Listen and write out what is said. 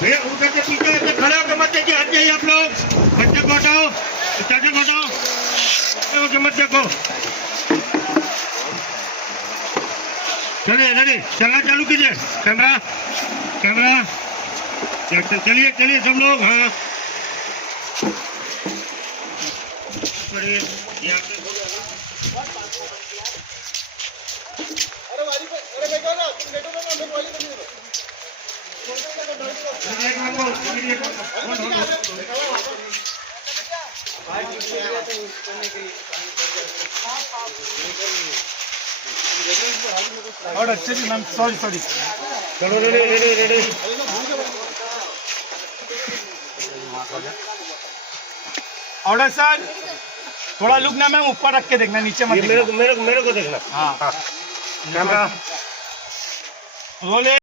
भैया उनके पीछे खड़े होकर मत देखिए, हट जाइए आप लोग। बच्चे को हटाओ, चाचा को हटाओ, मत देखो। चलिए रेडी, चलना चालू कीजिए। कैमरा कैमरा चलिए चलिए सब लोग। हाँ और अच्छे जी मैम, सॉरी सॉरी। चलो ready ready ready. Order sir, थोड़ा लुक ना मैम ऊपर रख के देखना, नीचे मत देखना। मेरे को देखना। हाँ कैमरा रोले।